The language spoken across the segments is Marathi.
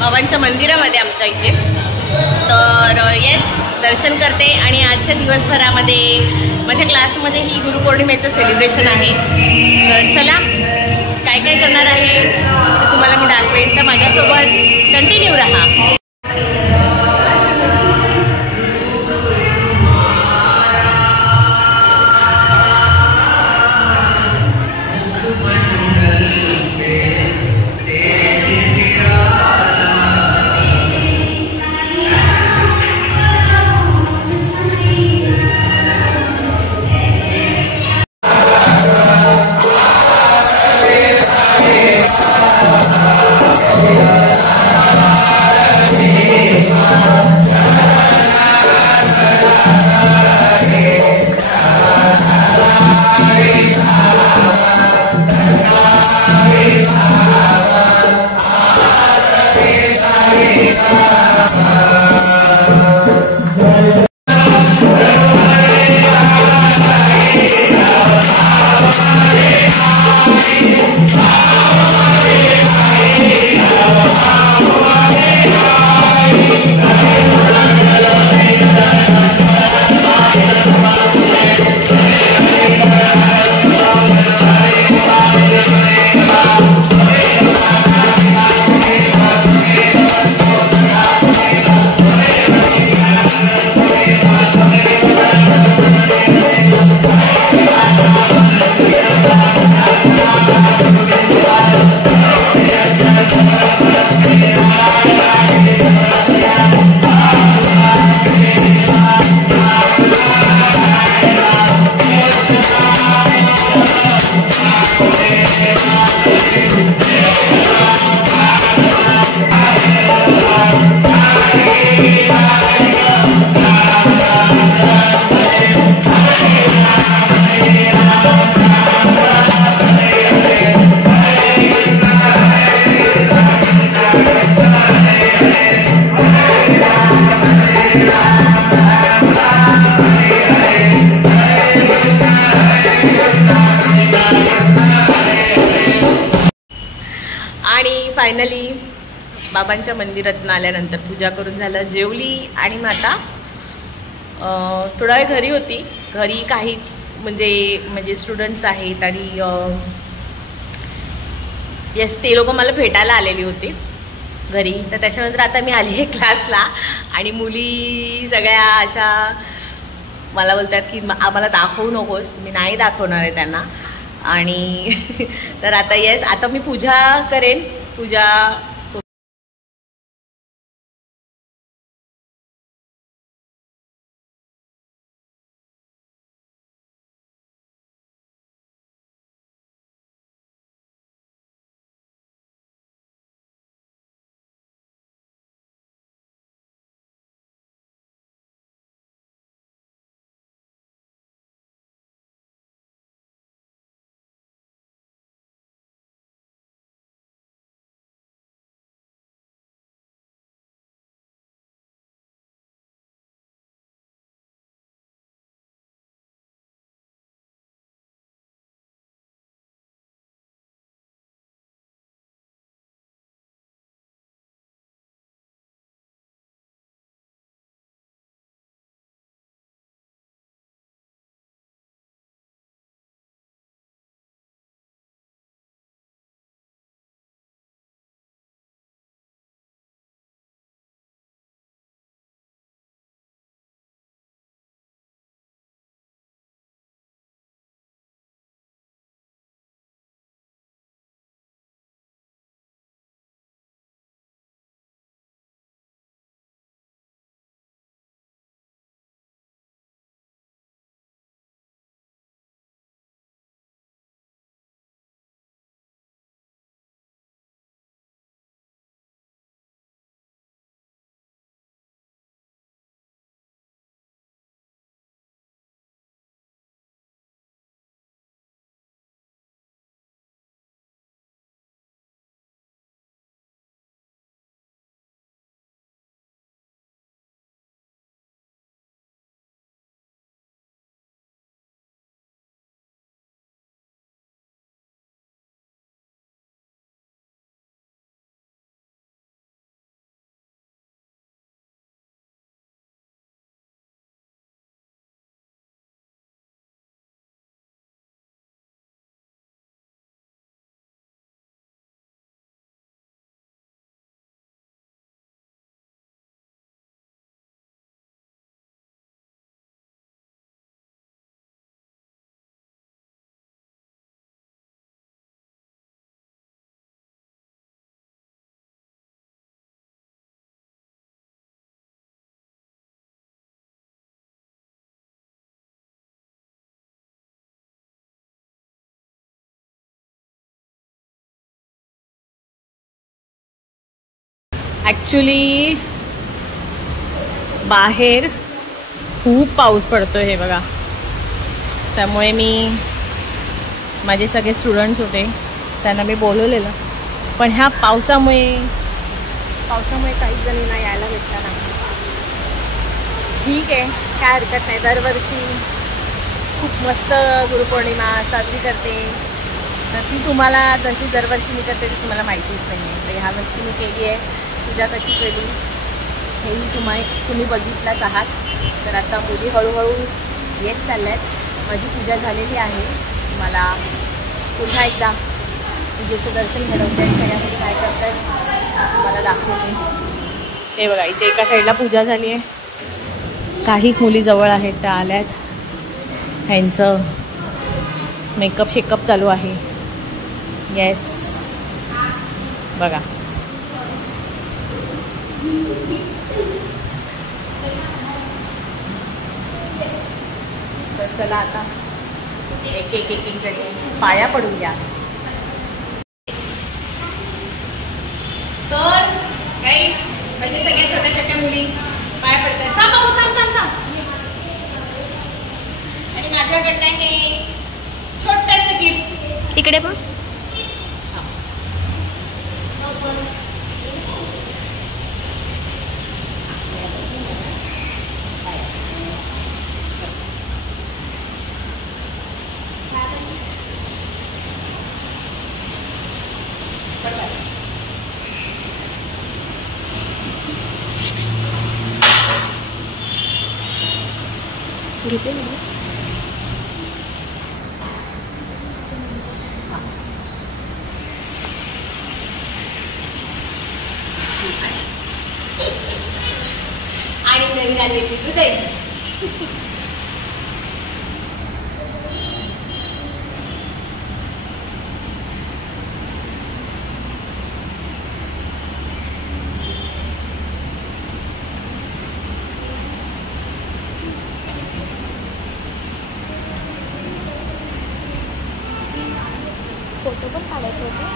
बाबांच्या मंदिरामध्ये आमच्या इथे. तर येस, दर्शन करते आणि आजच्या दिवसभरामध्ये माझ्या क्लासमध्ये ही गुरुपौर्णिमेचं सेलिब्रेशन आहे. तर चला, काय काय करणार आहे ते तुम्हाला मी दाखवेन. तर माझ्यासोबत कंटिन्यू राहा. आणि फायनली बाबांच्या मंदिरातून आल्यानंतर पूजा करून झालं, जेवली आणि मग आता थोडा वेळ घरी होती. घरी काही म्हणजे स्टुडंट्स आहेत आणि येस, ते लोक मला भेटायला आलेली होती घरी. तर त्याच्यानंतर आता मी आली आहे क्लासला आणि मुली सगळ्या अशा मला बोलतात की आम्हाला दाखवू नकोस. मी नाही दाखवणार आहे त्यांना. आणि तर आता येस, आता मी पूजा करेन. पूजा ॲक्च्युली बाहेर खूप पाऊस पडतो हे बघा, त्यामुळे मी माझे सगळे स्टुडंट्स होते त्यांना मी बोलवलेलं, पण ह्या पावसामुळे काहीच जणींना यायला भेटलं नाही. ठीक आहे, काय हरकत नाही. दरवर्षी खूप मस्त गुरुपौर्णिमा साजरी करते, तर ती तुम्हाला जशी दरवर्षी मी करते ती तुम्हाला माहितीच नाही आहे. तर ह्या वर्षी मी केली आहे. पूजा कशी केली हेही तुम्ही बघितलाच आहात. तर आता मुली हळूहळू येत चालल्या आहेत. माझी पूजा झालेली आहे. मला पुन्हा एकदा पूजेचं दर्शन घडवते आणि सगळ्यांमध्ये काय करतात मला दाखवते. हे बघा, इथे एका साईडला पूजा झाली आहे. काही मुली जवळ आहेत त्या आल्यात. ह्यांचं मेकअप शेकअप चालू आहे. येस, बघा. तर चला आता एक जणी पाया पडूया. तर गाईस, म्हणजे सगळ्या छोट्या छोट्या मुली पाया पडतात. आणि माझ्याकडनं हे छोटंसं गिफ्ट तिकडे पण. घेते ना. आणि नवीन आलेली हृदय. फोटो पण काढायचे होते.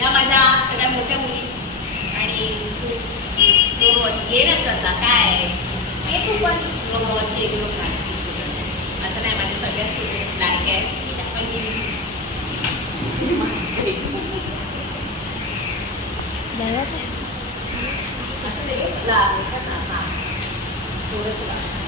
या माझ्या सगळ्या मोठ्या मुली आणि ये ना श्रद्धा, काय हे खूप रोबोटचे ग्रुप असं नाही, माझे सगळ्यात छोटे लाईक आहे. थोडंसं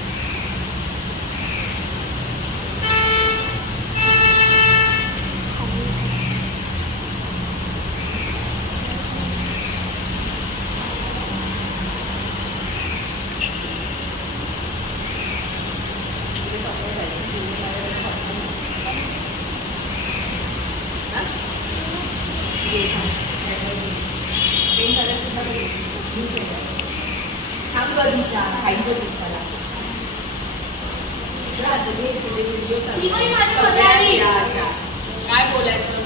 काय बोलायचं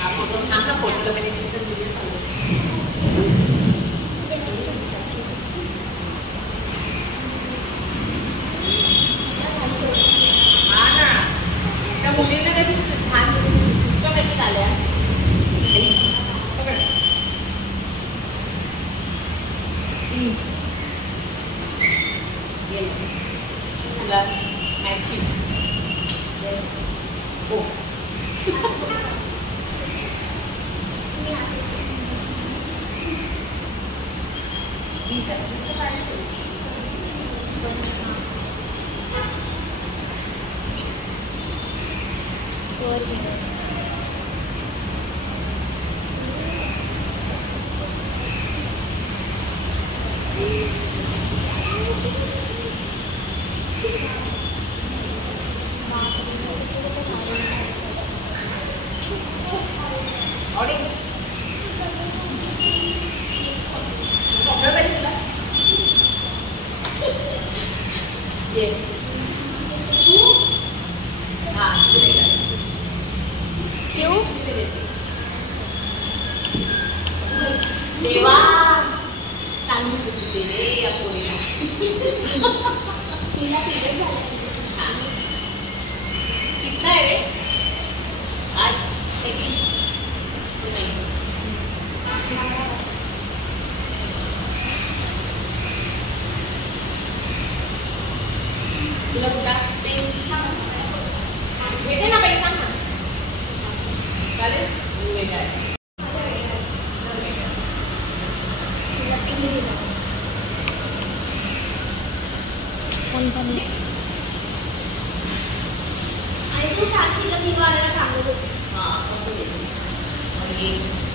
हा फोटो चांगला फोटो हा ना. त्या मुलींना कशी छान सिस्टमॅटिक आल्या. तुला मॅचिंग. येस. हो. देवा चांगली होती रे या पोरीला. कितना आहे रे आज? सेकंड नाही. तुला कुठला भेटे ना पैसा सांग ना. चालेल भेटायचं.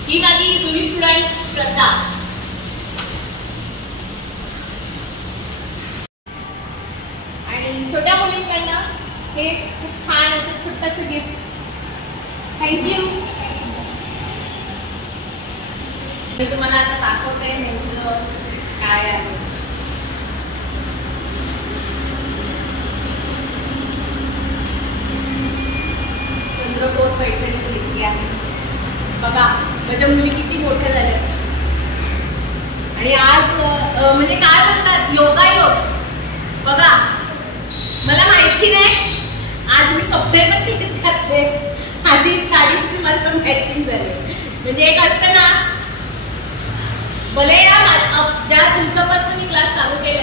ही माझी जुनी स्टुडंट श्रद्धा. आणि छोट्या मुलींकडनं हे खूप छान असं छोटंसं गिफ्ट. थँक्यू. मी तुम्हाला आता दाखवते ह्यांचं काय आहे. चंद्रकोर पैठणी घेतली आहे. बघा माझ्या मुली किती मोठ्या झाल्या. आणि आज म्हणजे काय म्हणतात योगायोग. बघा मला माहिती नाही आज मी कपडे पण तिथेच घातले. आधी साडी तुम्हाला पण मॅचिंग झाली. म्हणजे एक असतं ना भले या ज्या दिवसापासून मी क्लास चालू केला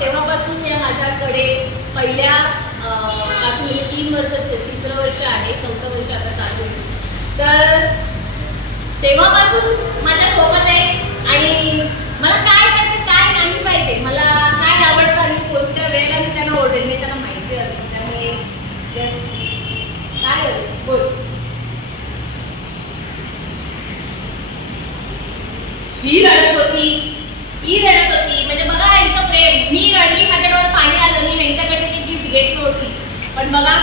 तेव्हापासून या माझ्याकडे पहिल्या पासून 3 वर्षाचे 3रं वर्ष आहे. 4थं वर्ष आता चालू आहे. तर तेव्हापासून माझ्या सोबत आहे. आणि मला काय पाहिजे काय नाही पाहिजे मला काय आवडतं आणि कोणत्या वेळेला मी त्यांना ओरडेल मी त्यांना माहिती असतं. त्यामुळे यस काय बोल. ही रडत होती म्हणजे बघा यांचं प्रेम. मी रडली माझ्या डोळ्यात पाणी आलं. मी यांच्याकडे ती गिफ्ट घेतली होती पण बघा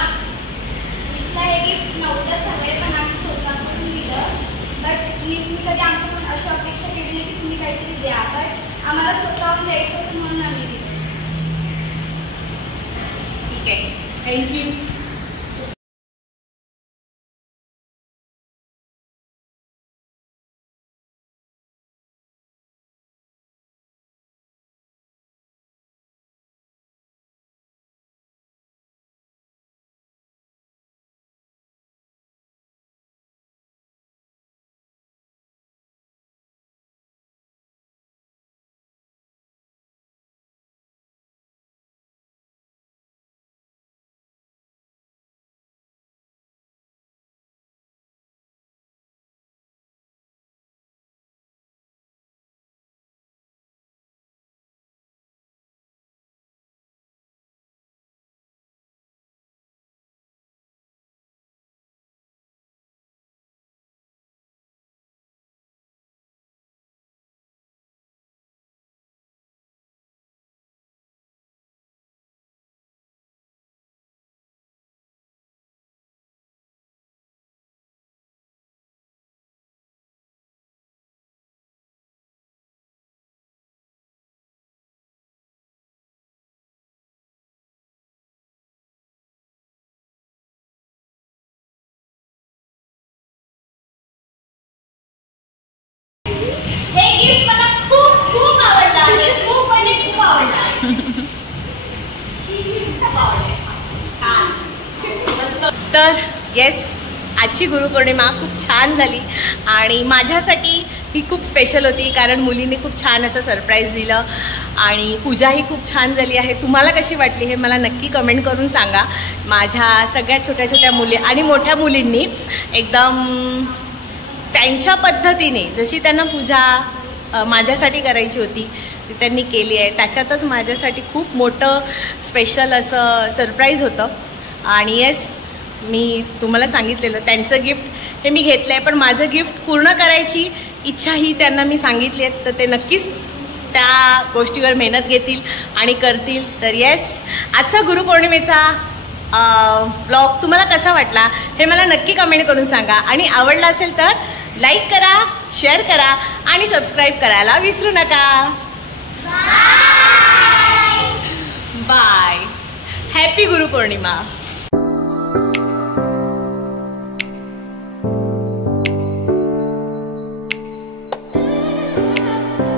मिसला हे गिफ्ट नव्हतं सगळे पण आम्ही स्वतःकडून दिलं. बट मिसनी कधी आमच्याकडून अशी अपेक्षा केली नाही की तुम्ही काहीतरी द्या. बट आम्हाला स्वतःहून द्यायचं होतं म्हणून आम्ही दिलं. ठीक आहे थँक्यू. तर येस आजची गुरुपौर्णिमा खूप छान झाली आणि माझ्यासाठी ही खूप स्पेशल होती कारण मुलीने खूप छान असं सरप्राईज दिलं आणि पूजाही खूप छान झाली आहे. तुम्हाला कशी वाटली हे मला नक्की कमेंट करून सांगा. माझ्या सगळ्या छोट्या छोट्या मुली आणि मोठ्या मुलींनी एकदम त्यांच्या पद्धतीने जशी त्यांना पूजा माझ्यासाठी करायची होती ती त्यांनी केली आहे. त्याच्यातच माझ्यासाठी खूप मोठं स्पेशल असं सरप्राईज होतं. आणि येस मी तुम्हाला सांगितलेलं त्यांचं गिफ्ट हे मी घेतलं आहे पण माझं गिफ्ट पूर्ण करायची इच्छाही त्यांना मी सांगितली आहे. तर ते नक्कीच त्या गोष्टीवर मेहनत घेतील आणि करतील. तर येस आजचा गुरुपौर्णिमेचा ब्लॉग तुम्हाला कसा वाटला हे मला नक्की कमेंट करून सांगा आणि आवडला असेल तर लाईक करा, शेअर करा आणि सबस्क्राईब करायला विसरू नका. बाय. हॅपी गुरुपौर्णिमा.